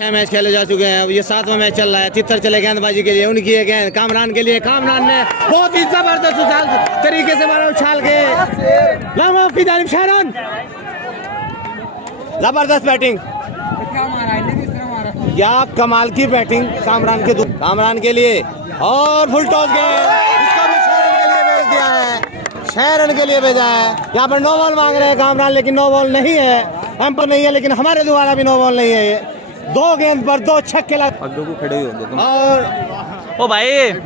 Match खेले जा चुके हैं। ये 7वां मैच चल रहा है। तितर चले गेंदबाजी के लिए, उनकी है गेंद कामरान के लिए। कामरान ने बहुत ही जबरदस्त उछाल तरीके से मारा, उछाल के लॉन्ग की जानिब शहरन। जबरदस्त बैटिंग, क्या कमाल की बैटिंग कामरान के लिए। और फुल टॉस गेंद, इसको भी शहरन के लिए भेज दिया है, शहरन के लिए भेजा है। यहाँ पर नो बॉल मांग रहे हैं कामरान, लेकिन नो बॉल नहीं है, अंपायर नहीं है, लेकिन हमारे द्वारा भी नो बॉल नहीं है। ये 2 गेंद पर 2 छक्के लग खड़े और ओ भाई एक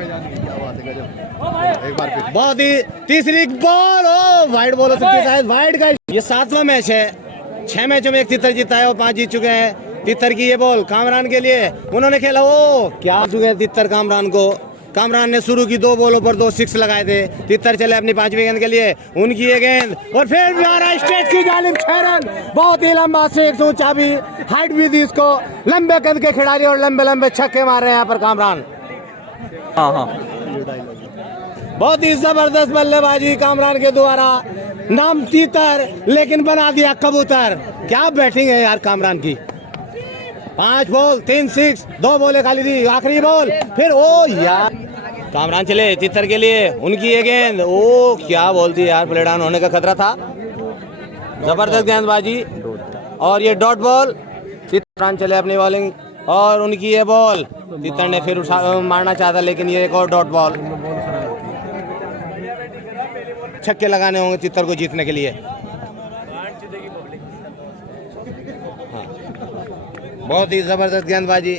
बार बहुत ही तीसरी बॉल, ओ वाइड बॉल हो सकती है शायद, वाइड का। ये 7वां मैच है। 6 मैचों में 1 तितर जीता है और 5 जीत चुके हैं। तितर की ये बॉल कामरान के लिए, उन्होंने खेला, ओ क्या चुके हैं तितर कामरान को। कामरान ने शुरू की 2 बॉलों पर 2 6 लगाए थे। तितर चले अपनी 5वीं गेंद के लिए, उनकी ये गेंद और फिर भी आ रहा है स्टेज की जानिब 6 रन। बहुत ही लंबा से 100 ऊंचा भी, हाइट भी थी इसको, लंबे कद के खिलाड़ी और लंबे लंबे छक्के मार रहे हैं यहाँ पर कामरान। बहुत ही जबरदस्त बल्लेबाजी कामरान के द्वारा। नाम तितर लेकिन बना दिया कबूतर। क्या बैटिंग है यार कामरान की। 5 बॉल 3 6, 2 बॉलें खाली थी, आखिरी बॉल फिर ओ यार। कामरान चले तितर के लिए, उनकी ये गेंद, ओ क्या बॉल थी यार, प्ले डाउन होने का खतरा था। जबरदस्त गेंदबाजी और ये डॉट बॉल। तितर चले अपनी बॉलिंग और उनकी ये बॉल, तितर ने फिर मारना चाहता, लेकिन ये एक और डॉट बॉल। छक्के लगाने होंगे तितर को जीतने के लिए। बहुत ही जबरदस्त गेंदबाजी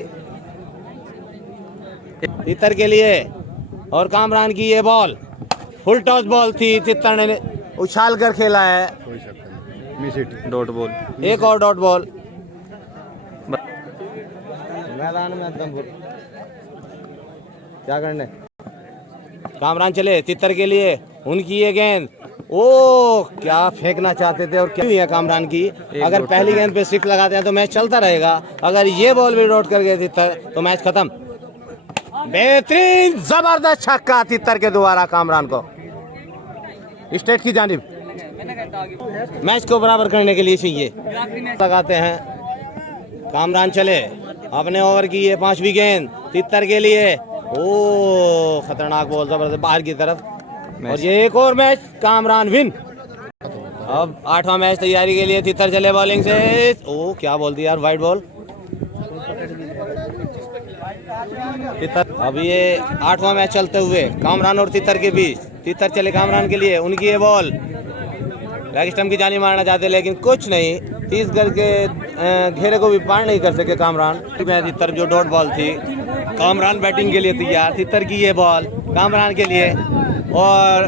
तितर के लिए और कामरान की ये बॉल फुल टॉस बॉल थी, तितर ने उछाल कर खेला है, डॉट बॉल, एक और डॉट बॉल। मैदान में क्या करने। कामरान चले तितर के लिए, उनकी ये गेंद, ओ क्या फेंकना चाहते थे और क्या हुई है कामरान की। अगर पहली गेंद पे 6 लगाते हैं तो मैच चलता रहेगा, अगर ये बॉल भी डॉट कर गए तितर तो मैच खत्म। बेहतरीन जबरदस्त छक्का तितर के द्वारा कामरान को स्टेट की जानिब। मैच को बराबर करने के लिए चाहिए लगाते हैं। कामरान चले अपने ओवर की ये 5वीं गेंद तितर के लिए, ओ खतरनाक बॉल जबरदस्त बाहर की तरफ। और ये एक और मैच कामरान विन। अब 8वां मैच तैयारी के लिए तितर चले बॉलिंग से, ओ क्या बोल दिया यार, वाइड बॉल। तितर अब ये 8वां मैच चलते हुए कामरान और तितर के बीच। तितर चले कामरान के लिए, उनकी ये बॉल लेग स्टंप की जानी मारना चाहते, लेकिन कुछ नहीं, 30 गज के घेरे को भी पार नहीं कर सके कामरान। तितर जो डॉट बॉल थी, कामरान बैटिंग के लिए तैयार। तितर की ये बॉल कामरान के लिए और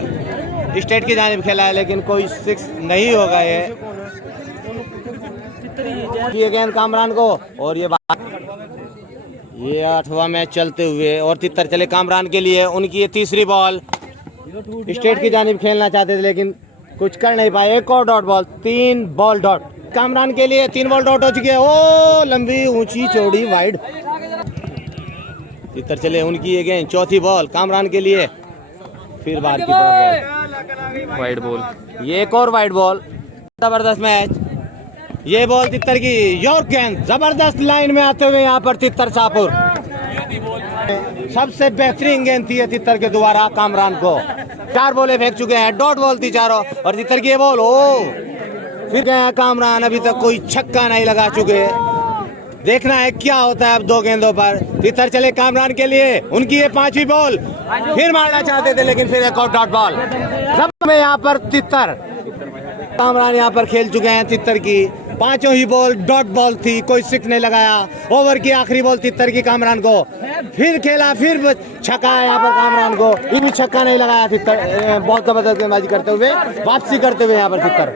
स्टेट की जानिब खेला है, लेकिन कोई 6 नहीं होगा। ये गेंद कामरान को और ये 8वां मैच चलते हुए और तितर चले कामरान के लिए, उनकी ये 3री बॉल। स्टेट की जानिब खेलना चाहते थे लेकिन कुछ कर नहीं पाए, एक और dot ball. 3 ball dot Kamran के लिए, 3 बॉल डॉट हो चुकी है। ओ लंबी ऊंची चौड़ी वाइड। तितर चले, उनकी ये गेंद 4थी बॉल कामरान के लिए, फिर बाहर की तरफ वाइड बॉल, ये एक और वाइड बॉल। जबरदस्त मैच। ये बॉल तितर की यॉर्क गेंद, जबरदस्त लाइन में आते हुए यहाँ पर तितर शाहपुर। सबसे बेहतरीन गेंद थी तितर के द्वारा कामरान को। 4 बॉलें फेंक चुके हैं, डॉट बॉल थी चारों, और तितर की ये बॉल, ओ फिर गया कामरान। अभी तक कोई छक्का नहीं लगा चुके, देखना है क्या होता है अब 2 गेंदों पर। तितर चले कामरान के लिए, उनकी ये 5वीं बॉल, फिर मारना चाहते थे लेकिन फिर एक और डॉट बॉल। सब में यहाँ पर तितर कामरान यहाँ पर खेल चुके हैं। तितर की 5 ही बॉल डॉट बॉल थी, कोई 6 नहीं लगाया। ओवर की आखिरी बॉल तितर की कामरान को, फिर खेला, फिर छक्का है यहाँ पर कामरान को, ये भी छक्का नहीं लगाया तितर। बहुत जबरदस्त गेंदबाजी करते हुए, वापसी करते हुए यहाँ पर तितर।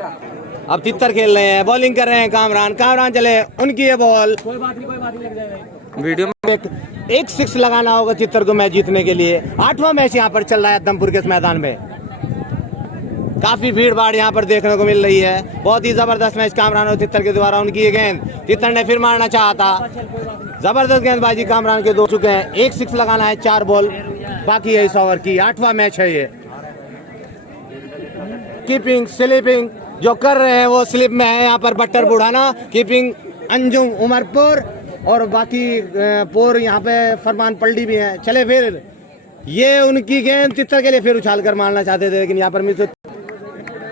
अब तितर खेल रहे हैं, बॉलिंग कर रहे हैं कामरान चले, उनकी ये बॉल। वीडियो में एक 6 लगाना होगा तितर को मैच जीतने के लिए। 8वां मैच यहाँ पर चल रहा है दमपुर के इस मैदान में। काफी भीड़ भाड़ यहाँ पर देखने को मिल रही है। बहुत ही जबरदस्त मैच कामरान और तितर के द्वारा। उनकी ये गेंद, तितर ने फिर मारना चाहा था, जबरदस्त गेंदबाजी कामरान के 2 चुके हैं। 1 6 लगाना है, 4 बॉल बाकी है इस ओवर की। 8वां मैच है ये। कीपिंग स्लीपिंग जो कर रहे हैं वो स्लिप में है यहाँ पर। बट्टर बुढ़ाना कीपिंग, अंजुम उमरपुर और बाकी पोर यहाँ पे फरमान पलटी भी हैं। चले फिर ये उनकी गेंद तितर के लिए फिर उछाल कर मारना चाहते थे, लेकिन यहाँ पर मिस।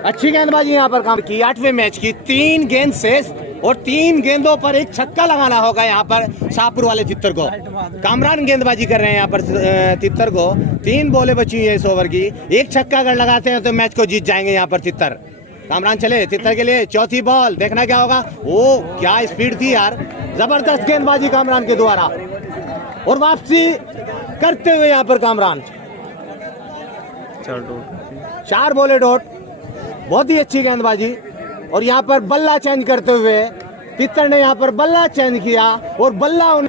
अच्छी गेंदबाजी यहाँ पर काम की। 8वें मैच की 3 गेंद शेष और 3 गेंदों पर एक छक्का लगाना होगा यहाँ पर शाहपुर वाले तितर को। कामरान गेंदबाजी कर रहे हैं यहाँ पर तितर को। 3 बॉलें बची हुई है इस ओवर की। एक छक्का अगर लगाते हैं तो मैच को जीत जाएंगे यहाँ पर तितर। कामरान चले तितर के लिए चौथी बॉल, देखना क्या होगा। ओ क्या स्पीड थी यार, जबरदस्त गेंदबाजी कामरान के द्वारा और वापसी करते हुए यहाँ पर कामरान 4 बॉले डॉट। बहुत ही अच्छी गेंदबाजी और यहाँ पर बल्ला चेंज करते हुए तितर ने यहाँ पर बल्ला चेंज किया और बल्ला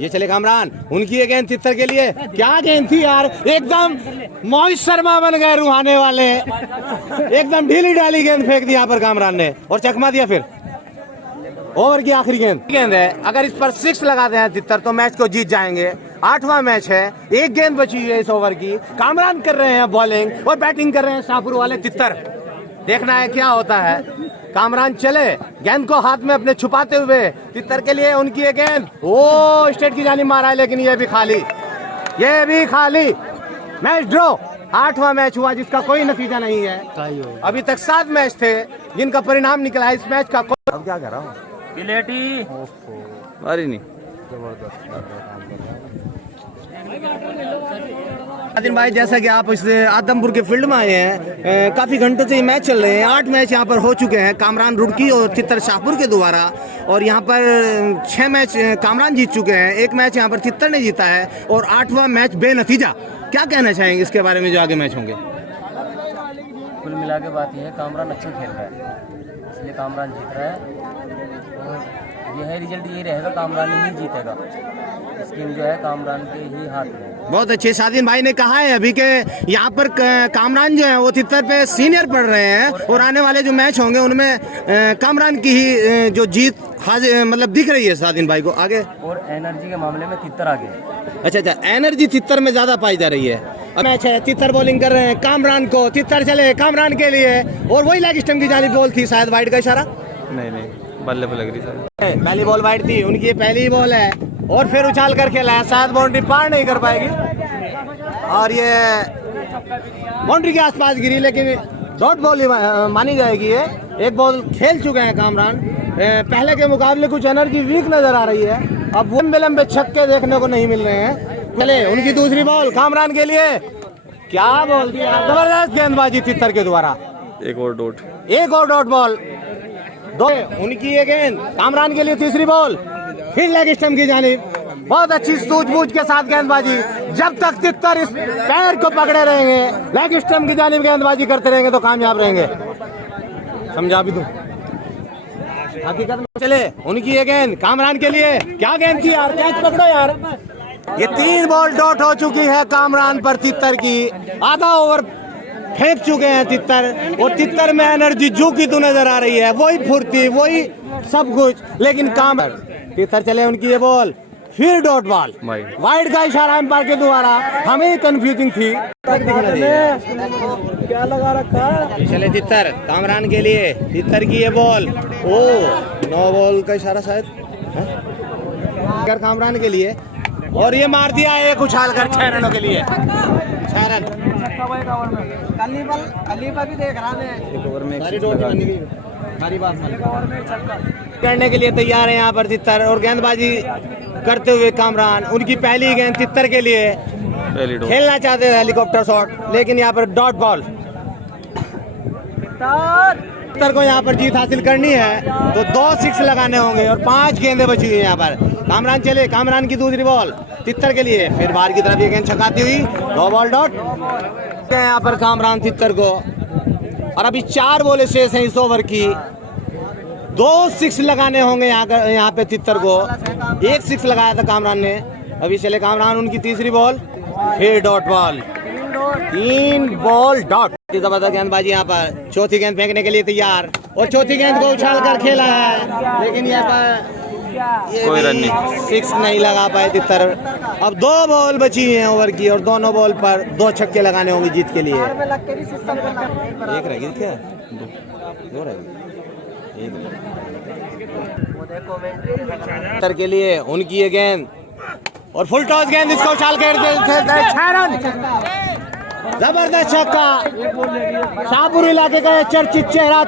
ये चले कामरान। उनकी ये गेंद तितर के लिए, क्या गेंद थी यार, एकदम मोहित शर्मा बन गए रुहाने वाले। एकदम ढीली ढाली गेंद फेंक दी यहाँ पर कामरान ने और चकमा दिया। फिर ओवर की आखिरी गेंद है, अगर इस पर 6 लगाते हैं तितर तो मैच को जीत जाएंगे। 8वां मैच है, 1 गेंद बची हुई है इस ओवर की। कामरान कर रहे हैं बॉलिंग और बैटिंग कर रहे हैं शाहपुर वाले तितर। देखना है क्या होता है। कामरान चले गेंद को हाथ में अपने छुपाते हुए तितर के लिए उनकी ये गेंद ओ स्टेट की जानिब मारा है, लेकिन ये भी खाली। Match draw. 8वां मैच हुआ जिसका कोई नतीजा नहीं है। अभी तक 7 मैच थे जिनका परिणाम निकला है। इस मैच का अब क्या कर रहा हूँ नहीं आदिन भाई, जैसा कि आप इस आदमपुर के फील्ड में आए हैं, काफी घंटों से ये मैच चल रहे हैं। 8 मैच यहाँ पर हो चुके हैं कामरान रुड़की और तितर शाहपुर के द्वारा, और यहाँ पर 6 मैच कामरान जीत चुके हैं, 1 मैच यहाँ पर तितर ने जीता है और 8वां मैच बेनतीजा। क्या कहना चाहेंगे इसके बारे में जो आगे मैच होंगे? कुल मिला के बात यह है, कामरान अच्छा खेल रहा है इसलिए कामरान जीत रहा है और यह रिजल्ट ये रहेगा, कामरान ही जीतेगा। स्कीम जो है कामरान के ही हाथ में। बहुत अच्छे सादिन भाई ने कहा है अभी के यहाँ पर कामरान जो है वो तितर पे सीनियर पढ़ रहे हैं और आने वाले जो मैच होंगे उनमें कामरान की ही जो जीत मतलब दिख रही है सादिन भाई को आगे। और एनर्जी के मामले में तितर आगे। अच्छा, एनर्जी तितर में ज्यादा पाई जा रही है। मैच है, तितर बॉलिंग कर रहे हैं कामरान को। तितर चले कामरान के लिए और वही लेग स्टंप की जानिब बॉल थी, शायद वाइड का इशारा नहीं बल्ले पे लग रही सर। पहली बॉल वाइड थी, उनकी ये पहली बॉल है और फिर उछाल कर खेला है, शायद बाउंड्री पार नहीं कर पाएगी और ये बाउंड्री के आसपास गिरी, लेकिन डॉट बॉल मानी जाएगी। ये एक बॉल खेल चुके हैं कामरान। पहले के मुकाबले कुछ एनर्जी वीक नजर आ रही है, अब वो लंबे छक्के देखने को नहीं मिल रहे हैं। चले उनकी दूसरी बॉल कामरान के लिए, क्या बॉल दिया, जबरदस्त गेंदबाजी तितर के द्वारा। एक और डॉट बॉल 2 उनकी ये गेंद कामरान के लिए। तीसरी बॉल फिर लेग स्टंप की जानिब, बहुत अच्छी सूझबूझ के साथ गेंदबाजी। जब तक तितर इस पैर को पकड़े रहेंगे, लेग स्टंप की जानिब गेंदबाजी करते रहेंगे तो कामयाब रहेंगे। समझा भी दूं हकीकत में। चले उनकी ये गेंद कामरान के लिए, क्या गेंद थी यार, कैच पकड़ो यार। ये 3 बॉल डॉट हो चुकी है कामरान पर तितर की। आधा ओवर फेंक चुके हैं तितर और तितर में एनर्जी जू की तो नजर आ रही है, वही फुर्ती वही सब कुछ, लेकिन काम तितर चले उनकी ये बॉल फिर डॉट बॉल वाइड का इशारा एम्पायर के द्वारा। हमें कंफ्यूजिंग थी, क्या लगा रखा। चले तितर कामरान के लिए, तितर की ये बॉल ओ 9 बॉल का इशारा शायद कामरान के लिए और ये मार दिया एक उछाल कर 6 रनों के लिए। 6 रन करने के लिए तैयार है यहाँ पर तितर और गेंदबाजी करते हुए कामरान। उनकी पहली गेंद तितर के लिए, खेलना चाहते हैं हेलीकॉप्टर शॉट, लेकिन यहाँ पर डॉट बॉल। तितर को यहाँ पर जीत हासिल करनी है तो 2 6 लगाने होंगे और 5 गेंदें बची हुई है यहाँ पर। कामरान चले, कामरान की दूसरी बॉल तितर के लिए, फिर बाहर की तरफ ये गेंद छकाती हुई 2 बॉल डॉट यहाँ पर कामरान तितर को। और अभी 4 बॉलें शेष हैं इस ओवर की। 2 6 लगाने होंगे यहाँ पे तितर को। 1 6 लगाया था कामरान ने। अभी चले कामरान, उनकी तीसरी बॉल फिर डॉट बॉल, 3 बॉल डॉट। जबरदस्त गेंदबाजी यहाँ पर। चौथी गेंद फेंकने के लिए तैयार और चौथी गेंद को उछाल कर खेला है, लेकिन यहाँ पर कोई रन नहीं, 6 नहीं लगा पाए तितर। अब 2 बॉल बची हैं ओवर की और दोनों बॉल पर 2 छक्के लगाने होंगे जीत के लिए। एक रहेगी क्या, 2 रहेगी। तितर के लिए उनकी ये गेंद और फुल टॉस गेंद, इसको उछाल कर खेलता है 6 रन। जबरदस्त छक्का। शाहपुर इलाके का चर्चित चेहरा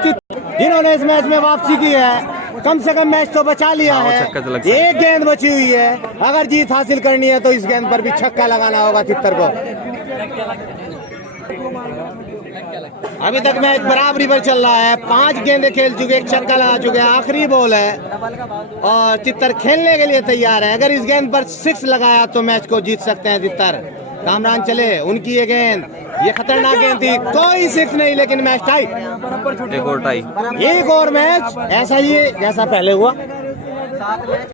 जिन्होंने इस मैच में वापसी की है, कम से कम मैच तो बचा लिया है। एक गेंद बची हुई है, अगर जीत हासिल करनी है तो इस गेंद पर भी छक्का लगाना होगा तितर को। अभी तक मैच बराबरी पर चल रहा है, 5 गेंदें खेल चुके, 1 छक्का लगा चुके, आखिरी बॉल है और तितर खेलने के लिए तैयार है। अगर इस गेंद पर 6 लगाया तो मैच को जीत सकते हैं तितर। कामरान चले, उनकी ये गेंद, ये खतरनाक गेंद थी, कोई 6 नहीं, लेकिन मैच टाई। एक और टाई, एक और मैच ऐसा ही जैसा पहले हुआ।